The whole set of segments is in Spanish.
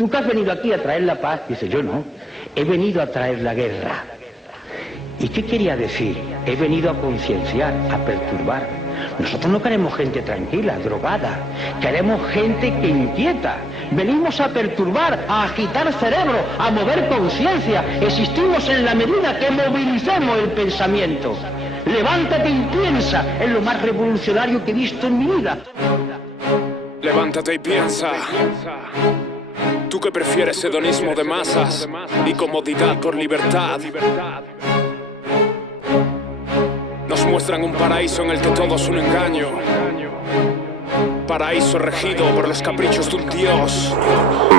Tú que has venido aquí a traer la paz, dice, yo no, he venido a traer la guerra. ¿Y qué quería decir? He venido a concienciar, a perturbar. Nosotros no queremos gente tranquila, drogada. Queremos gente que inquieta. Venimos a perturbar, a agitar cerebro, a mover conciencia. Existimos en la medida que movilicemos el pensamiento. Levántate y piensa, es lo más revolucionario que he visto en mi vida. Levántate y piensa. Tú que prefieres hedonismo de masas y comodidad por libertad. Nos muestran un paraíso en el que todo es un engaño. Paraíso regido por los caprichos de un dios.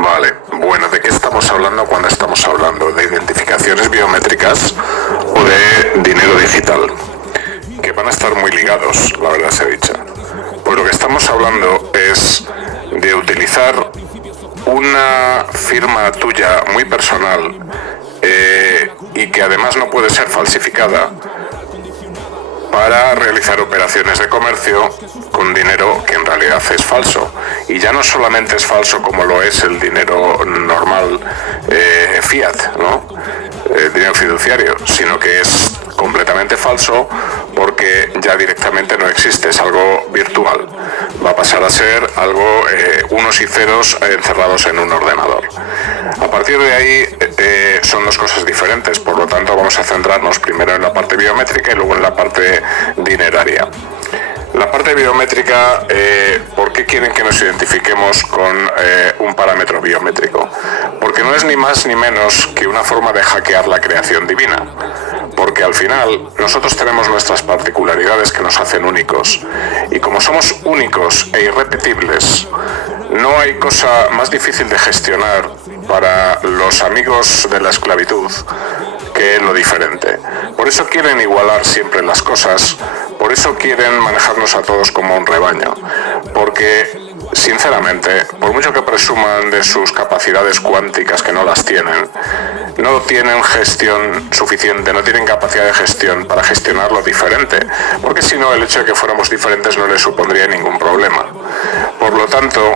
Vale, bueno, ¿de qué estamos hablando cuando estamos hablando? ¿De identificaciones biométricas o de dinero digital? Que van a estar muy ligados, la verdad sea dicha. Pues lo que estamos hablando es de utilizar una firma tuya muy personal y que además no puede ser falsificada para realizar operaciones de comercio con dinero que en realidad es falso. Y ya no solamente es falso como lo es el dinero normal fiat, ¿no? Dinero fiduciario, sino que es completamente falso porque ya directamente no existe, es algo virtual. Va a pasar a ser algo unos y ceros encerrados en un ordenador. A partir de ahí son dos cosas diferentes, por lo tanto vamos a centrarnos primero en la parte biométrica y luego en la parte dineraria. La parte biométrica, ¿por qué quieren que nos identifiquemos con un parámetro biométrico? Porque no es ni más ni menos que una forma de hackear la creación divina. Porque al final nosotros tenemos nuestras particularidades que nos hacen únicos. Y como somos únicos e irrepetibles, no hay cosa más difícil de gestionar para los amigos de la esclavitud que lo diferente. Por eso quieren igualar siempre las cosas, por eso quieren manejarnos a todos como un rebaño. Porque, sinceramente, por mucho que presuman de sus capacidades cuánticas, que no las tienen, no tienen gestión suficiente, no tienen capacidad de gestión para gestionar lo diferente, porque si no, el hecho de que fuéramos diferentes no les supondría ningún problema. Por lo tanto,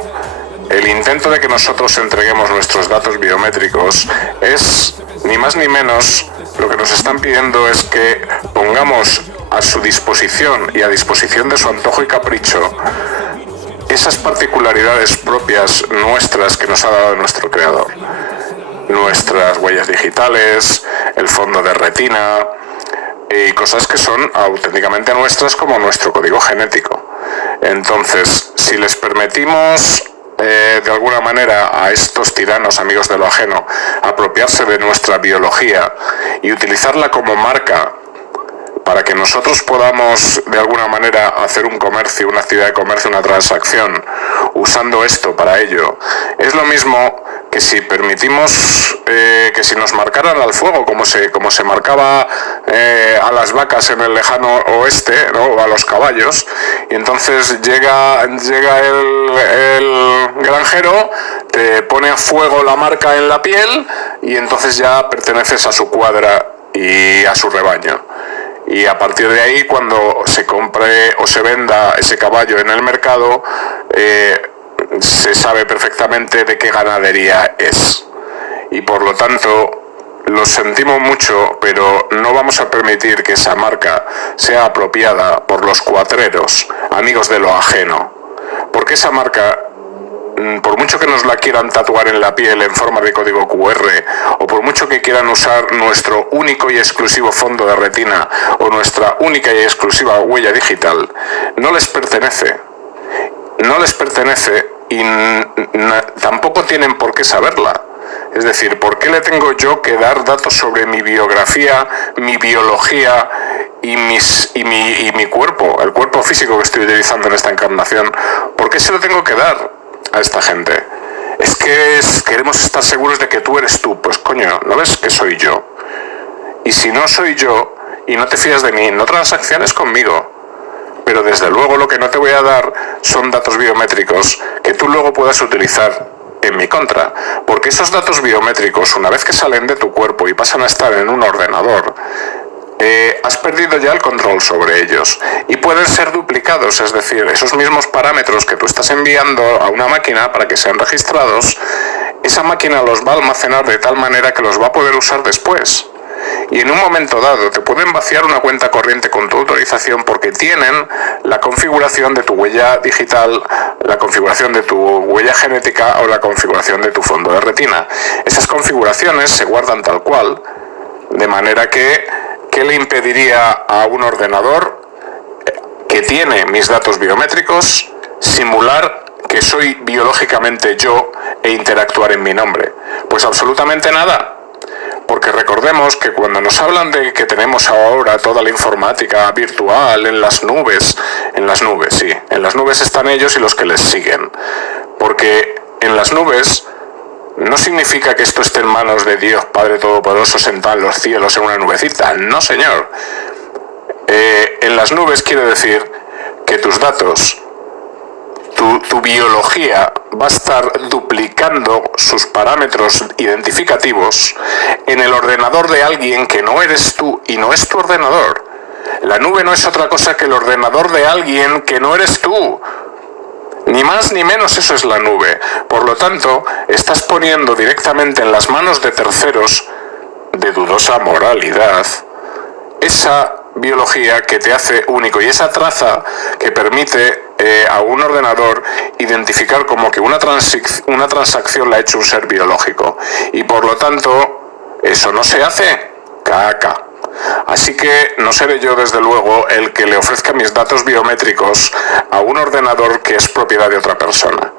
el intento de que nosotros entreguemos nuestros datos biométricos es, ni más ni menos, lo que nos están pidiendo es que pongamos a su disposición y a disposición de su antojo y capricho esas particularidades propias nuestras que nos ha dado nuestro creador. Nuestras huellas digitales, el fondo de retina y cosas que son auténticamente nuestras como nuestro código genético. Entonces, si les permitimos de alguna manera a estos tiranos amigos de lo ajeno apropiarse de nuestra biología y utilizarla como marca para que nosotros podamos de alguna manera hacer un comercio, una actividad de comercio, una transacción usando esto para ello, es lo mismo que si permitimos que si nos marcaran al fuego como se marcaba a las vacas en el lejano oeste, ¿no? O a los caballos, y entonces llega el granjero, te pone a fuego la marca en la piel y entonces ya perteneces a su cuadra y a su rebaño. Y a partir de ahí, cuando se compre o se venda ese caballo en el mercado, se sabe perfectamente de qué ganadería es. Y por lo tanto, lo sentimos mucho, pero no vamos a permitir que esa marca sea apropiada por los cuatreros, amigos de lo ajeno. Porque esa marca, por mucho que nos la quieran tatuar en la piel en forma de código QR, o por mucho que quieran usar nuestro único y exclusivo fondo de retina o nuestra única y exclusiva huella digital, no les pertenece. No les pertenece y tampoco tienen por qué saberla. Es decir, ¿por qué le tengo yo que dar datos sobre mi biografía, mi biología y mi cuerpo, el cuerpo físico que estoy utilizando en esta encarnación? ¿Por qué se lo tengo que dar a esta gente? Es que queremos estar seguros de que tú eres tú. Pues coño, ¿no ves que soy yo? Y si no soy yo y no te fías de mí, no transacciones conmigo. Pero desde luego lo que no te voy a dar son datos biométricos que tú luego puedas utilizar en mi contra. Porque esos datos biométricos, una vez que salen de tu cuerpo y pasan a estar en un ordenador, has perdido ya el control sobre ellos y pueden ser duplicados, es decir, esos mismos parámetros que tú estás enviando a una máquina para que sean registrados, esa máquina los va a almacenar de tal manera que los va a poder usar después. Y en un momento dado te pueden vaciar una cuenta corriente con tu autorización porque tienen la configuración de tu huella digital, la configuración de tu huella genética o la configuración de tu fondo de retina. Esas configuraciones se guardan tal cual, de manera que, ¿qué le impediría a un ordenador que tiene mis datos biométricos simular que soy biológicamente yo e interactuar en mi nombre? Pues absolutamente nada. Porque recordemos que cuando nos hablan de que tenemos ahora toda la informática virtual en las nubes sí, en las nubes están ellos y los que les siguen. Porque en las nubes no significa que esto esté en manos de Dios Padre Todopoderoso sentado en los cielos en una nubecita, no señor. En las nubes quiere decir que tus datos, tu biología va a estar duplicando sus parámetros identificativos en el ordenador de alguien que no eres tú y no es tu ordenador. La nube no es otra cosa que el ordenador de alguien que no eres tú. Ni más ni menos eso es la nube. Por lo tanto, estás poniendo directamente en las manos de terceros de dudosa moralidad esa biología que te hace único y esa traza que permite a un ordenador identificar como que una transacción la ha hecho un ser biológico. Y por lo tanto, eso no se hace. Caca. Así que no seré yo, desde luego, el que le ofrezca mis datos biométricos a un ordenador que es propiedad de otra persona.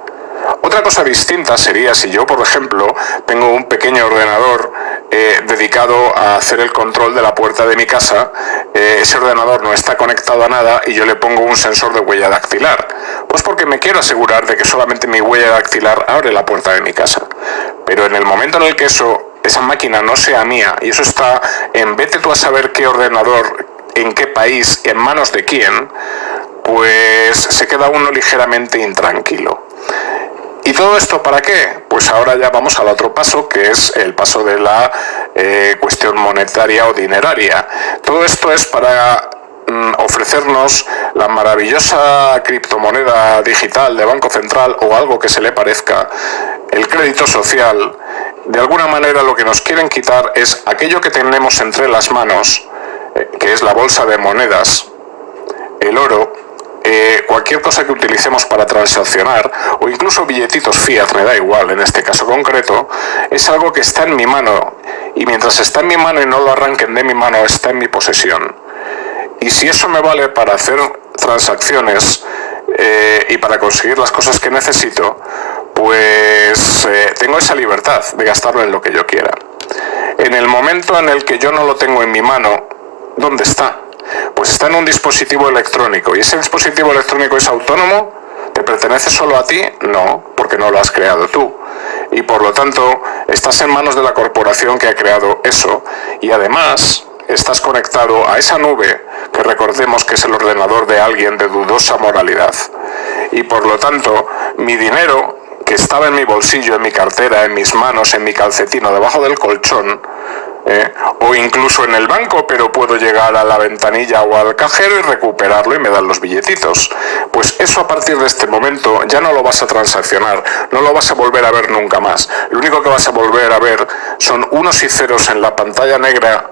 Otra cosa distinta sería si yo, por ejemplo, tengo un pequeño ordenador dedicado a hacer el control de la puerta de mi casa. Ese ordenador no está conectado a nada y yo le pongo un sensor de huella dactilar. Pues porque me quiero asegurar de que solamente mi huella dactilar abre la puerta de mi casa. Pero en el momento en el que esa máquina no sea mía y eso está en vete tú a saber qué ordenador, en qué país, en manos de quién, pues se queda uno ligeramente intranquilo. ¿Y todo esto para qué? Pues ahora ya vamos al otro paso, que es el paso de la cuestión monetaria o dineraria. Todo esto es para ofrecernos la maravillosa criptomoneda digital de Banco Central o algo que se le parezca, el crédito social. De alguna manera lo que nos quieren quitar es aquello que tenemos entre las manos, que es la bolsa de monedas, el oro, cualquier cosa que utilicemos para transaccionar, o incluso billetitos fiat, me da igual, en este caso concreto, es algo que está en mi mano, y mientras está en mi mano y no lo arranquen de mi mano, está en mi posesión. Y si eso me vale para hacer transacciones y para conseguir las cosas que necesito, pues tengo esa libertad de gastarlo en lo que yo quiera. En el momento en el que yo no lo tengo en mi mano, ¿dónde está? Pues está en un dispositivo electrónico. ¿Y ese dispositivo electrónico es autónomo? ¿Te pertenece solo a ti? No, porque no lo has creado tú. Y por lo tanto, estás en manos de la corporación que ha creado eso. Y además, estás conectado a esa nube, que recordemos que es el ordenador de alguien de dudosa moralidad. Y por lo tanto, mi dinero, que estaba en mi bolsillo, en mi cartera, en mis manos, en mi calcetín o debajo del colchón, o incluso en el banco, pero puedo llegar a la ventanilla o al cajero y recuperarlo y me dan los billetitos. Pues eso a partir de este momento ya no lo vas a transaccionar, no lo vas a volver a ver nunca más. Lo único que vas a volver a ver son unos y ceros en la pantalla negra,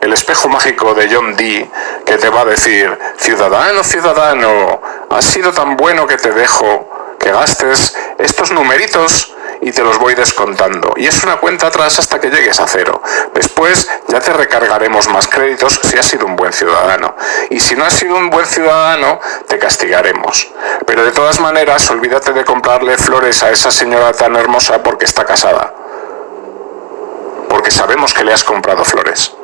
el espejo mágico de John Dee, que te va a decir: ciudadano, ciudadano, has sido tan bueno que te dejo que gastes estos numeritos y te los voy descontando. Y es una cuenta atrás hasta que llegues a cero. Después ya te recargaremos más créditos si has sido un buen ciudadano. Y si no has sido un buen ciudadano, te castigaremos. Pero de todas maneras, olvídate de comprarle flores a esa señora tan hermosa porque está casada. Porque sabemos que le has comprado flores.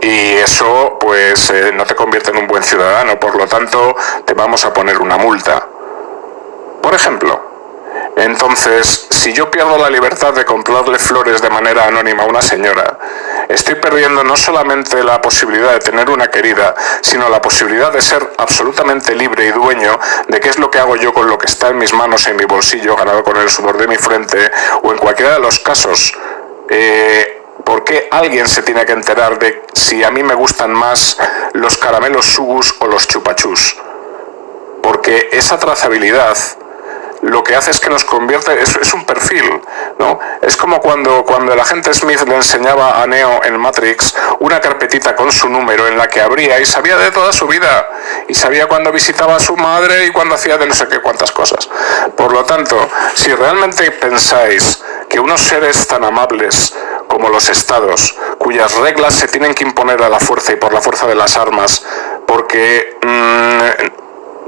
Y eso, pues, no te convierte en un buen ciudadano. Por lo tanto, te vamos a poner una multa. Por ejemplo. Entonces, si yo pierdo la libertad de comprarle flores de manera anónima a una señora, estoy perdiendo no solamente la posibilidad de tener una querida, sino la posibilidad de ser absolutamente libre y dueño de qué es lo que hago yo con lo que está en mis manos, en mi bolsillo, ganado con el sudor de mi frente, o en cualquiera de los casos. ¿Por qué alguien se tiene que enterar de si a mí me gustan más los caramelos Sugus o los chupachus? Porque esa trazabilidad lo que hace es que nos convierte, es un perfil, ¿no? Es como cuando el agente Smith le enseñaba a Neo en Matrix una carpetita con su número en la que abría y sabía de toda su vida, y sabía cuándo visitaba a su madre y cuándo hacía de no sé qué cuántas cosas. Por lo tanto, si realmente pensáis que unos seres tan amables como los estados, cuyas reglas se tienen que imponer a la fuerza y por la fuerza de las armas, porque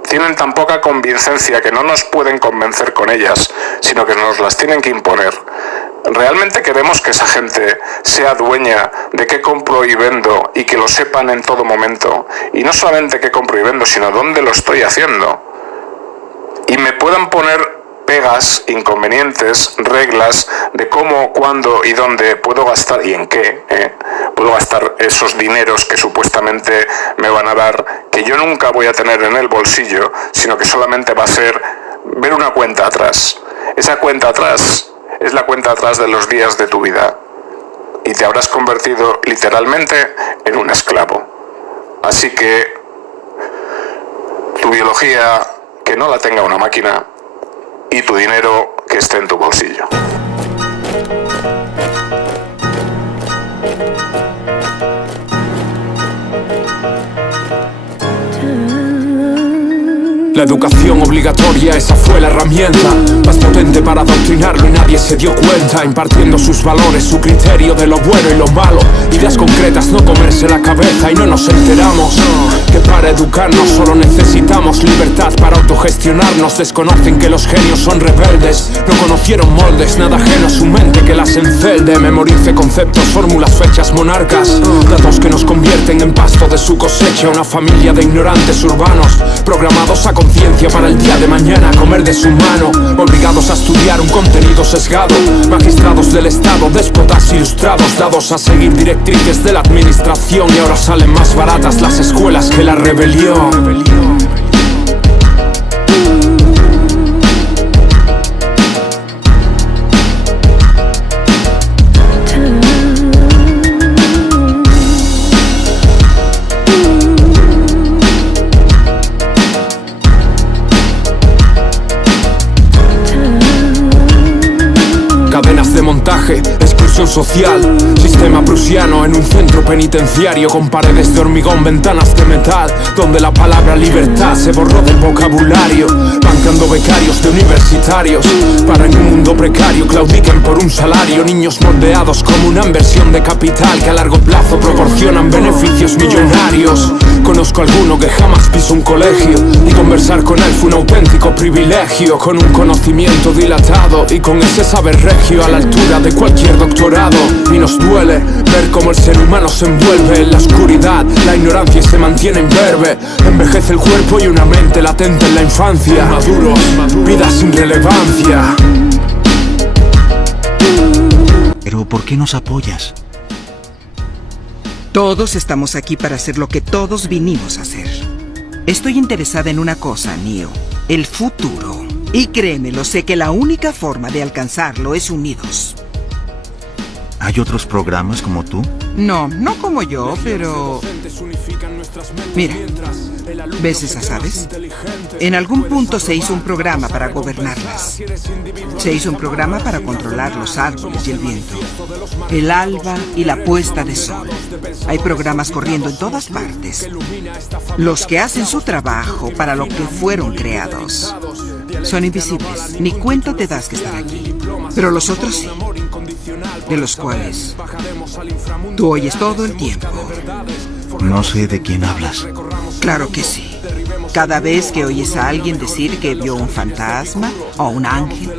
tienen tan poca convincencia que no nos pueden convencer con ellas, sino que nos las tienen que imponer. ¿Realmente queremos que esa gente sea dueña de qué compro y vendo y que lo sepan en todo momento? Y no solamente qué compro y vendo, sino dónde lo estoy haciendo. Y me puedan poner pegas, inconvenientes, reglas de cómo, cuándo y dónde puedo gastar y en qué puedo gastar esos dineros que supuestamente me van a dar, que yo nunca voy a tener en el bolsillo, sino que solamente va a ser ver una cuenta atrás. Esa cuenta atrás es la cuenta atrás de los días de tu vida y te habrás convertido literalmente en un esclavo. Así que tu biología, que no la tenga una máquina, y tu dinero, que esté en tu bolsillo. La educación obligatoria, esa fue la herramienta más potente para adoctrinarlo y nadie se dio cuenta, impartiendo sus valores, su criterio de lo bueno y lo malo, ideas concretas, no comerse la cabeza y no nos enteramos que para educarnos solo necesitamos libertad para autogestionarnos. Desconocen que los genios son rebeldes, no conocieron moldes, nada ajeno a su mente que las encelde. Memorice conceptos, fórmulas, fechas, monarcas, datos que nos convierten en pasto de su cosecha. Una familia de ignorantes urbanos, programados a conciencia para el día de mañana comer de su mano, obligados a estudiar un contenido sesgado, magistrados del Estado, déspotas ilustrados, dados a seguir directrices de la administración, y ahora salen más baratas las escuelas que la rebelión. Cadenas de montaje, exclusión social, sistema prusiano en un centro penitenciario con paredes de hormigón, ventanas de metal, donde la palabra libertad se borró del vocabulario, bancando becarios de universitarios para en un mundo precario claudiquen por un salario. Niños moldeados como una inversión de capital que a largo plazo proporcionan beneficios millonarios. Conozco a alguno que jamás pisó un colegio y conversar con él fue un auténtico privilegio, con un conocimiento dilatado y con ese saber regio a la altura de cualquier doctorado. Y nos duele ver cómo el ser humano se envuelve en la oscuridad, la ignorancia se mantiene imberbe, envejece el cuerpo y una mente latente en la infancia, maduros, vida sin relevancia. Pero ¿por qué nos apoyas? Todos estamos aquí para hacer lo que todos vinimos a hacer. Estoy interesada en una cosa, Neo: el futuro. Y créemelo, sé que la única forma de alcanzarlo es unidos. ¿Hay otros programas como tú? No, no como yo, pero... Mira, ¿ves esas aves? En algún punto se hizo un programa para gobernarlas. Se hizo un programa para controlar los árboles y el viento, el alba y la puesta de sol. Hay programas corriendo en todas partes. Los que hacen su trabajo para lo que fueron creados son invisibles, ni cuenta te das que están aquí. Pero los otros sí, de los cuales tú oyes todo el tiempo. No sé de quién hablas. Claro que sí. Cada vez que oyes a alguien decir que vio un fantasma o un ángel,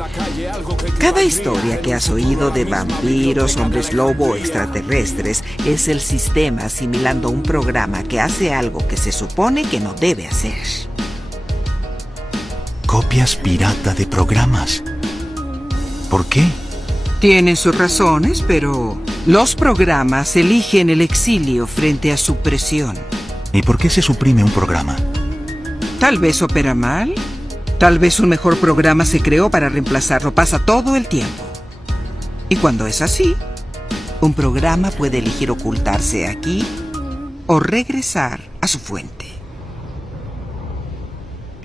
cada historia que has oído de vampiros, hombres lobo o extraterrestres es el sistema asimilando un programa que hace algo que se supone que no debe hacer. Copias pirata de programas. ¿Por qué? Tienen sus razones, pero los programas eligen el exilio frente a su presión. ¿Y por qué se suprime un programa? Tal vez opera mal, tal vez un mejor programa se creó para reemplazarlo. Pasa todo el tiempo. Y cuando es así, un programa puede elegir ocultarse aquí o regresar a su fuente.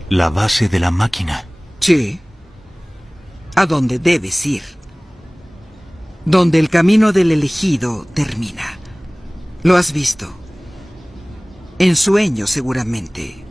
La base de la máquina. Sí, a donde debes ir, donde el camino del elegido termina. Lo has visto. En sueños, seguramente.